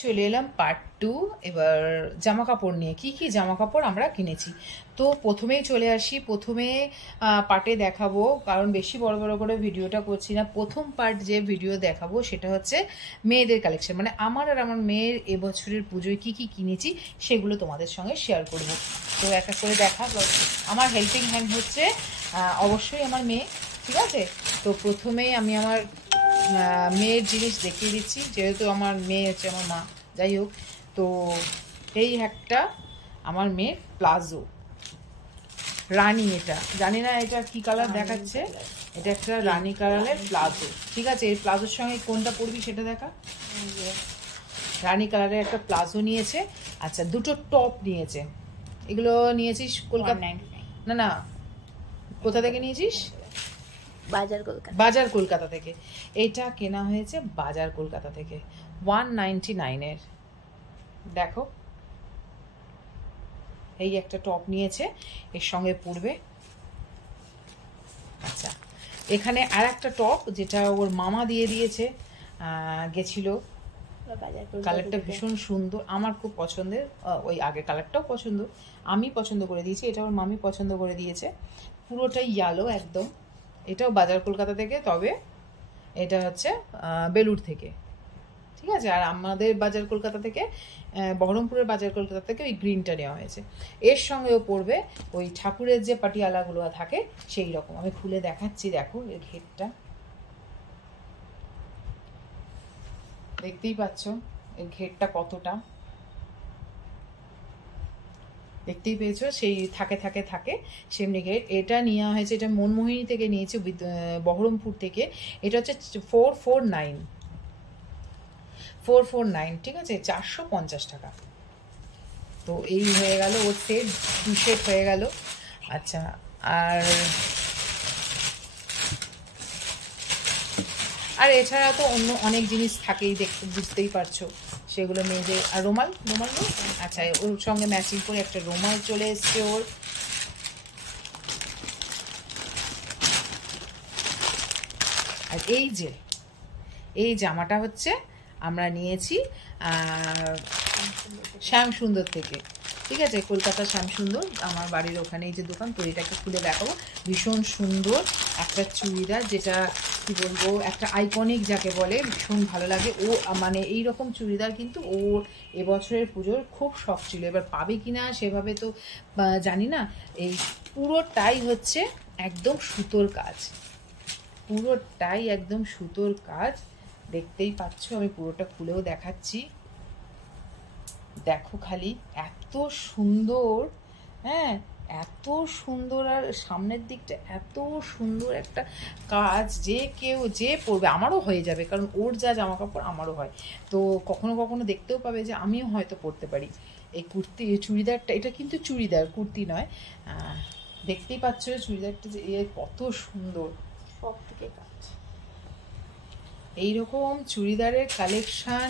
চলে এলাম পার্ট 2। এবার জামা কাপড় নিয়ে কি জামা কাপড় আমরা কিনেছি। তো প্রথমেই চলে আসি, প্রথমে পার্টে দেখাবো, কারণ বেশি বড় বড় করে ভিডিওটা করছি না। প্রথম পার্ট যে ভিডিও দেখাবো সেটা হচ্ছে মেয়েদের কালেকশন, মানে আমার আর আমার মেয়ের এবছরের পুজোয় কি কিনেছি সেগুলো তোমাদের সঙ্গে শেয়ার করব। তো একটা করে দেখা, আমার হেল্পিং হ্যান্ড হচ্ছে অবশ্যই আমার মেয়ে, ঠিক আছে। তো প্রথমেই আমি আমার মেয়ের জিনিস দেখিয়ে দিচ্ছি, যেহেতু আমার মেয়ে হচ্ছে আমার মা, যাই হোক। তো এই একটা আমার মেয়ের প্লাজো রানি, এটা জানি না এটা কি কালার দেখাচ্ছে, এটা একটা রানি কালারের প্লাজো, ঠিক আছে। এই প্লাজোর সঙ্গে কোনটা পরবি সেটা দেখা। রানি কালারের একটা প্লাজো নিয়েছে। আচ্ছা, দুটো টপ নিয়েছে। এগুলো নিয়েছিস কলকাতা? না না, কোথা থেকে নিয়েছিস? বাজার কলকাতা থেকে। এটা কেনা হয়েছে বাজার কলকাতা থেকে 199-এর। দেখো, এই একটা টপ নিয়েছে, এর সঙ্গে পরবে। আচ্ছা, এখানে আর একটা টপ যেটা ওর মামা দিয়ে দিয়েছে, গেছিল। কালারটা ভীষণ সুন্দর, আমার খুব পছন্দের। ওই আগের কালারটাও পছন্দ, আমি পছন্দ করে দিয়েছি, এটা ওর মামি পছন্দ করে দিয়েছে। পুরোটাই ইয়েলো একদম। এটাও বাজার কলকাতা থেকে, তবে এটা হচ্ছে বেলুড় থেকে, ঠিক আছে। আর আমাদের বাজার কলকাতা থেকে, বহরমপুরের বাজার কলকাতা থেকে ওই গ্রিনটা নেওয়া হয়েছে। এর সঙ্গেও পড়বে ওই ঠাকুরের যে পাটিয়ালাগুলো থাকে সেই রকম। আমি খুলে দেখাচ্ছি, দেখো এর ঘেরটা দেখতেই পাচ্ছ, এর ঘেরটা কতটা, দেখতেই পেয়েছো, সেই থাকে সেমনি ঘের। এটা নেওয়া হয়েছে, এটা মনমোহিনী থেকে নিয়েছে, বহরমপুর থেকে। এটা হচ্ছে 449, ঠিক আছে, 450 টাকা। তো এই হয়ে গেল ওর সেট, 2 সেট হয়ে গেল। আচ্ছা, আর এছাড়া তো অন্য অনেক জিনিস থাকেই, দেখতে বুঝতেই পারছো, সেগুলো মেয়েদের। আর রুমাল নেই? আচ্ছা, ওর সঙ্গে ম্যাচিং করে একটা রুমাল চলে এসছে ওর। আর এই জামাটা হচ্ছে আমরা নিয়েছি শ্যামসুন্দর থেকে, ঠিক আছে, কলকাতা শ্যামসুন্দর, আমার বাড়ির ওখানে এই যে দোকান। তো এটাকে খুলে দেখাবো, ভীষণ সুন্দর একটা চুড়িদার, যেটা কি বলবো, একটা আইকনিক যাকে বলে, ভীষণ ভালো লাগে। ও মানে এই রকম চুড়িদার কিন্তু ওর এবছরের পুজোর খুব শখ ছিল, এবার পাবে কিনা সেভাবে তো জানি না। এই পুরোটাই হচ্ছে একদম সুতোর কাজ, পুরোটাই একদম সুতোর কাজ, দেখতেই পাচ্ছ। আমি পুরোটা খুলেও দেখাচ্ছি, দেখো খালি, এত সুন্দর, হ্যাঁ এত সুন্দর। আর সামনের দিকটা এত সুন্দর একটা কাজ, যে পরবে আমারও হয়ে যাবে, কারণ ওর যা জামা কাপড় আমারও হয়। তো কখনো কখনো দেখতেও পাবে যে আমিও হয়তো পরতে পারি এই চুড়িদারটা। এটা কিন্তু চুড়িদার, কুর্তি নয়। দেখতেই পাচ্ছ চুড়িদারটা যে কত সুন্দর, সব থেকে কাজ। এইরকম চুড়িদারের কালেকশান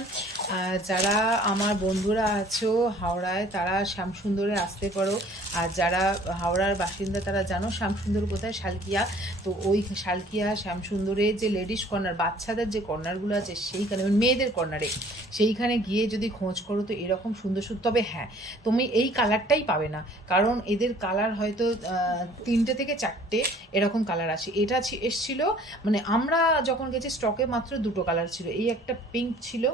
যারা আমার বন্ধুরা আছো হাওড়ায়, তারা শ্যামসুন্দরে আসতে পারো। আর যারা হাওড়ার বাসিন্দা তারা জানো শ্যামসুন্দর কোথায়, শালকিয়া। তো ওই শালকিয়া শ্যামসুন্দরে যে লেডিস কর্নার, বাচ্চাদের যে কর্নারগুলো আছে সেইখানে, মেয়েদের কর্নারে, সেইখানে গিয়ে যদি খোঁজ করো তো এরকম সুন্দর সুন্দর। তবে হ্যাঁ, তুমি এই কালারটাই পাবে না, কারণ এদের কালার হয়তো 3টে থেকে 4টে এরকম কালার আসে। এটা এসছিল, মানে আমরা যখন গেছি স্টকে মাত্র 2টো কালার ছিল। এই একটা পিঙ্ক ছিল,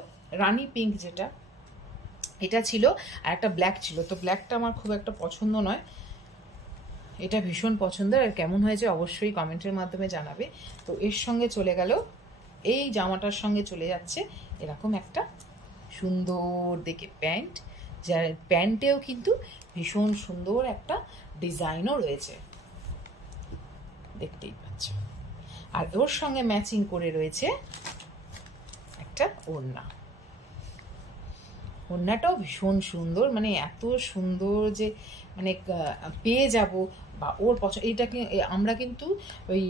রানি পিঙ্ক যেটা, এটা ছিল, আর একটা ব্ল্যাক ছিল। তো ব্ল্যাকটা আমার খুব একটা পছন্দ নয়, এটা ভীষণ পছন্দের। আর কেমন হয়েছে অবশ্যই কমেন্টের মাধ্যমে জানাবে। তো এর সঙ্গে চলে গেল, এই জামাটার সঙ্গে চলে যাচ্ছে এরকম একটা সুন্দর দেখে প্যান্ট, যার প্যান্টেও কিন্তু ভীষণ সুন্দর একটা ডিজাইনও রয়েছে, দেখতেই পাচ্ছ। আর ওর সঙ্গে ম্যাচিং করে রয়েছে একটা ওড়না, ওড়নাটাও ভীষণ সুন্দর, মানে এত সুন্দর যে মানে পেয়ে যাব বা ওর পছন্দ। এইটাকে আমরা কিন্তু ওই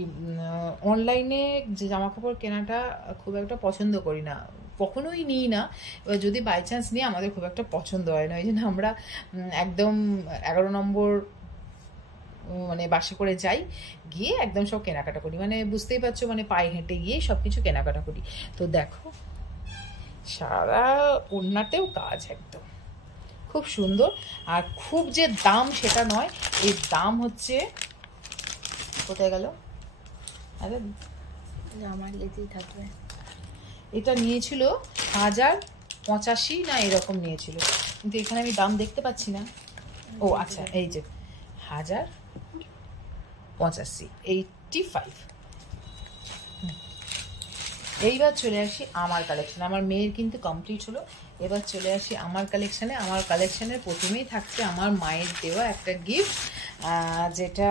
অনলাইনে যে জামা কাপড় কেনাটা খুব একটা পছন্দ করি না, কখনোই নিই না। এবার যদি বাই চান্স নিই আমাদের খুব একটা পছন্দ হয় না, ওই জন্য আমরা একদম 11 নম্বর মানে বাসে করে যাই, গিয়ে একদম সব কেনাকাটা করি, মানে বুঝতেই পারছো, মানে পায়ে হেঁটে গিয়ে সব কিছু কেনাকাটা করি। তো দেখো সারা ওড়নাতেও কাজ একদম খুব সুন্দর। আর খুব যে দাম সেটা নয়, এই দাম হচ্ছে, কোথায় গেল, আরে আমার লেতেই থাকবে। এটা নিয়েছিল 1085 না এরকম নিয়েছিল, কিন্তু এখানে আমি দাম দেখতে পাচ্ছি না। ও আচ্ছা, এই যে 1085, 85। এইবার চলে আসি আমার কালেকশন। আমার মেয়ের কিন্তু কমপ্লিট হলো, এবার চলে আসি আমার কালেকশানে। আমার কালেকশানের প্রথমেই থাকছে আমার মায়ের দেওয়া একটা গিফট, যেটা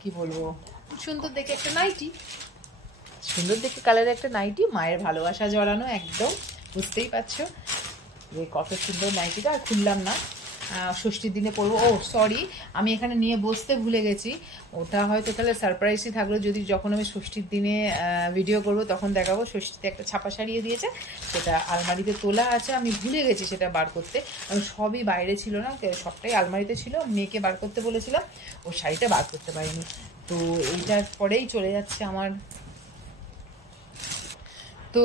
কি বলবো, সুন্দর দেখে একটা নাইটি, সুন্দর দেখে কালারের একটা নাইটি, মায়ের ভালোবাসা জড়ানো একদম, বুঝতেই পারছো যে কত সুন্দর নাইটিটা। আর খুললাম না, ষষ্ঠীর দিনে পরবো। ও সরি, আমি এখানে নিয়ে বসতে ভুলে গেছি, ওটা হয়তো তাহলে সারপ্রাইজই থাকলো, যদি যখন আমি ষষ্ঠীর দিনে ভিডিও করব তখন দেখাবো। ষষ্ঠীতে একটা ছাপা সারিয়ে দিয়েছে, সেটা আলমারিতে তোলা আছে, আমি ভুলে গেছি সেটা বার করতে, আমি সবই বাইরে ছিল না, সবটাই আলমারিতে ছিল, মেয়েকে বার করতে বলেছিলাম, ও শাড়িটা বার করতে পারিনি। তো এইটার পরেই চলে যাচ্ছে আমার, তো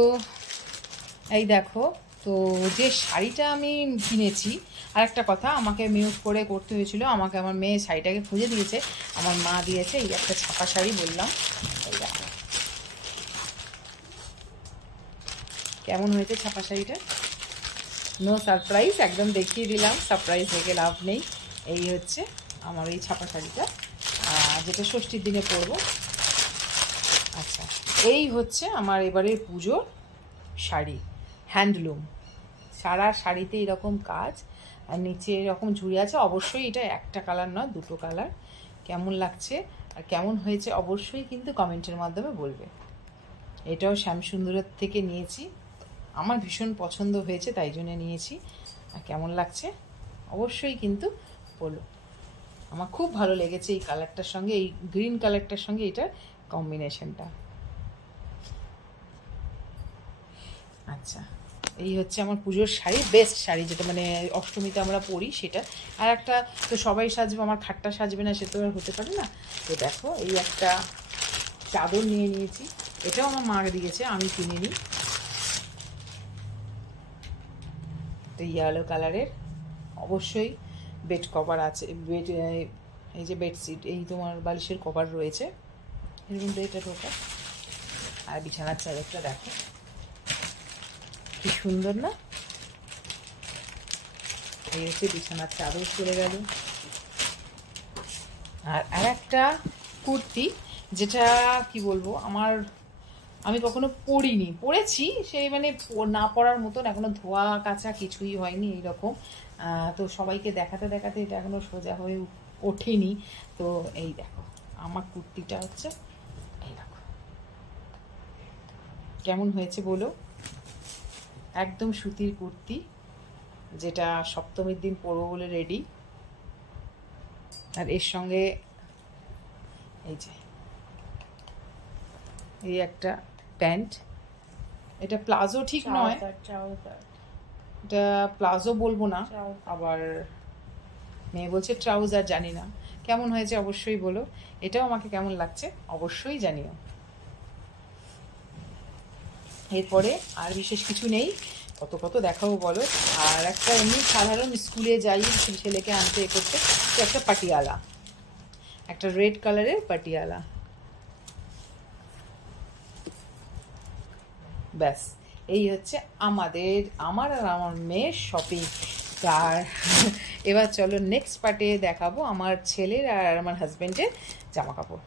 এই দেখো, তো যে শাড়িটা আমি কিনেছি, আর একটা কথা আমাকে মিউট করে করতে হয়েছিল, আমাকে আমার মেয়ে শাড়িটাকে খুঁজে দিয়েছে, আমার মা দিয়েছে এই একটা ছাপা শাড়ি, বললাম এই দেখো কেমন হয়েছে ছাপা শাড়িটা, নো সারপ্রাইজ, একদম দেখিয়ে দিলাম, সারপ্রাইজ থেকে লাভ নেই। এই হচ্ছে আমার এই ছাপা শাড়িটা, যেটা ষষ্ঠীর দিনে পরবো। আচ্ছা, এই হচ্ছে আমার এবারের পুজোর শাড়ি, হ্যান্ডলুম, সারা শাড়িতে এরকম কাজ, আর নিচে এরকম ঝুড়ি আছে। অবশ্যই এটা একটা কালার নয়, দুটো কালার। কেমন লাগছে আর কেমন হয়েছে অবশ্যই কিন্তু কমেন্টের মাধ্যমে বলবে। এটাও শ্যামসুন্দরের থেকে নিয়েছি, আমার ভীষণ পছন্দ হয়েছে তাই জন্য নিয়েছি। আর কেমন লাগছে অবশ্যই কিন্তু বলো, আমার খুব ভালো লেগেছে এই কালারটার সঙ্গে, এই গ্রিন কালারটার সঙ্গে এটার কম্বিনেশনটা। আচ্ছা, এই হচ্ছে আমার পুজোর শাড়ি, বেস্ট শাড়ি, যেটা মানে অষ্টমীতে আমরা পরি সেটা। আর একটা তো সবাই সাজবে, আমার খাটটা সাজবে না, সে তো আর হতে পারে না। তো দেখো এই একটা চাদর নিয়ে নিয়েছি, এটাও আমার মা দিয়েছে, আমি কিনিনি। তো ইয়েলো কালারের, অবশ্যই বেড কভার আছে, বেড, এই যে বেডশিট, এই তোমার বালিশের কভার রয়েছে এর মধ্যে, এটা ঢোকা। আর বিছানার চাদরটা দেখো কি সুন্দর না, এই হচ্ছে বিছানার চাদর চলে গেল। আর একটা কুর্তি, যেটা কি বলবো, আমি কখনো পরিনি, পরেছি সেই মানে না পরার মতন, এখনো ধোয়া কাচা কিছুই হয়নি এইরকম। তো সবাইকে দেখাতে দেখাতে এটা এখনো সোজা হয়ে ওঠেনি। তো এই দেখো আমার কুর্তিটা হচ্ছে, এই দেখো কেমন হয়েছে বলো, একদম সুতির কুর্তি, যেটা সপ্তমীর দিন পরবো বলে রেডি। আর এর সঙ্গে এই যে এই একটা প্যান্ট, এটা প্লাজো ঠিক নয়, এটা প্লাজো বলবো না, আবার মেয়ে বলছে ট্রাউজার, জানি না কেমন হয়েছে অবশ্যই বলো। এটাও আমাকে কেমন লাগছে অবশ্যই জানিও। এরপরে আর বিশেষ কিছু নেই, কত কত দেখাবো বলো। আর একটা এমনি সাধারণ স্কুলে যাই ছেলেকে আনতে এ করতে, তো একটা পাটিয়ালা, একটা রেড কালারের পাটিয়ালা, ব্যাস এই হচ্ছে আমার আর আমার মেয়ের শপিং। আর এবার চলো নেক্সট পার্টে দেখাবো আমার ছেলের আর আমার হাজবেন্ডের জামা কাপড়।